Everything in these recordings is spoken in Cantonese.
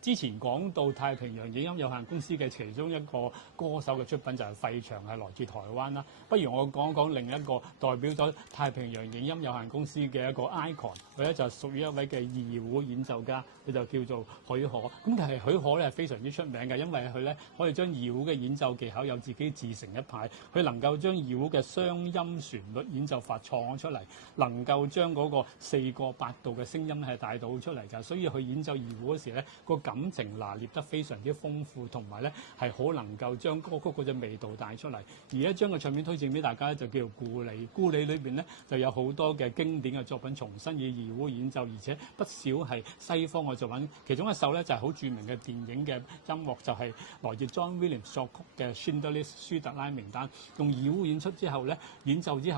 之前講到太平洋影音有限公司嘅其中一個歌手嘅出品就係費翔，係來自台灣啦。不如我講講另一個代表咗太平洋影音有限公司嘅一個 icon， 佢咧就屬於一位嘅二胡演奏家，佢就叫做許可。咁但係許可咧係非常之出名嘅，因為佢咧可以將二胡嘅演奏技巧有自己自成一派，佢能夠將二胡嘅雙音旋律演奏法創出嚟，能夠將嗰個4個8度嘅聲音係帶到出嚟㗎。所以佢演奏二胡嗰時咧個感情拿捏得非常之豐富，同埋咧係好能夠將歌曲嗰隻味道帶出嚟。而一張嘅唱片推薦俾大家咧就叫做《故里》，《故里》裏邊咧就有好多嘅經典嘅作品重新以二胡演奏，而且不少係西方嘅作品。其中一首咧就係好著名嘅電影嘅音樂，就係來自 John Williams 作曲嘅《Schindler's List》舒特拉名單，用二胡演奏之後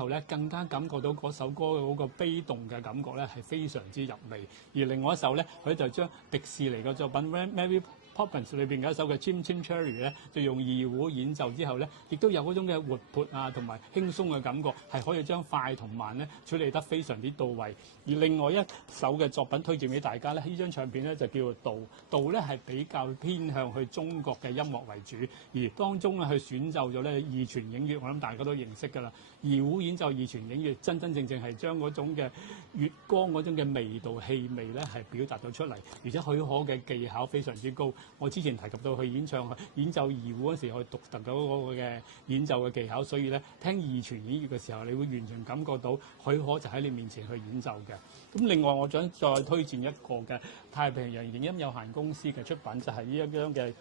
咧，更加感覺到嗰首歌嘅嗰個悲動嘅感覺咧係非常之入味。而另外一首咧，佢就將迪士尼嘅作品 Mary Poppins 裏邊嘅一首嘅 Chim Chim Cherry 咧，就用二胡演奏之後咧，亦都有嗰種嘅活潑啊同埋輕鬆嘅感覺，係可以將快同慢咧處理得非常之到位。而另外一首嘅作品推薦俾大家咧，呢張唱片咧就叫做道，道咧係比較偏向去中國嘅音樂為主，而當中咧去選奏咗咧二泉映月，我諗大家都認識㗎啦。二胡演奏二泉映月，真真正正係將嗰種嘅月光嗰種嘅味道氣味咧係表達咗出嚟，而且許可嘅技巧非常之高。我之前提及到佢演奏二胡嗰時，佢獨特嗰個嘅演奏嘅技巧，所以咧聽二泉映月嘅時候，你會完全感覺到許可就喺你面前去演奏嘅。咁另外，我想再推薦一個嘅太平洋影音有限公司嘅出品，就係呢一張嘅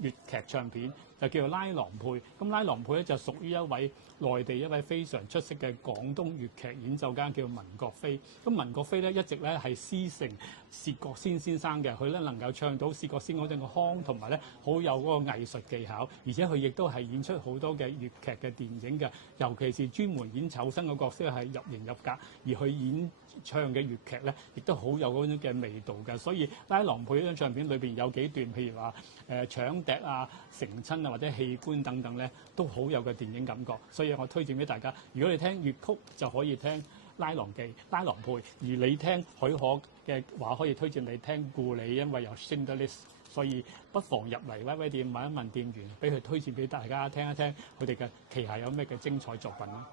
粵劇唱片，就叫做拉郎配。咁拉郎配咧就屬於一位內地一位非常出色嘅廣東粵劇演奏家，叫文國飛。咁文國飛咧一直咧係師承薛覺先先生嘅，佢咧能夠唱到薛覺先嗰陣嘅腔，同埋咧好有嗰個藝術技巧，而且佢亦都係演出好多嘅粵劇嘅電影嘅，尤其是專門演丑生嘅角色係入型入格，而佢演唱嘅粵劇咧亦都好有嗰種嘅味道嘅。所以拉郎配呢張唱片裏邊有幾段，譬如話搶笛啊、成親啊或者戲官等等咧，都好有個電影感覺。所以我推薦俾大家，如果你聽粵曲就可以聽拉郎記、拉郎配，而你聽許可嘅話，可以推薦你聽故里，因為有 Schindler's List， 所以不妨入嚟威威店問一問店員，俾佢推薦俾大家聽一聽佢哋嘅旗下有咩嘅精彩作品啦。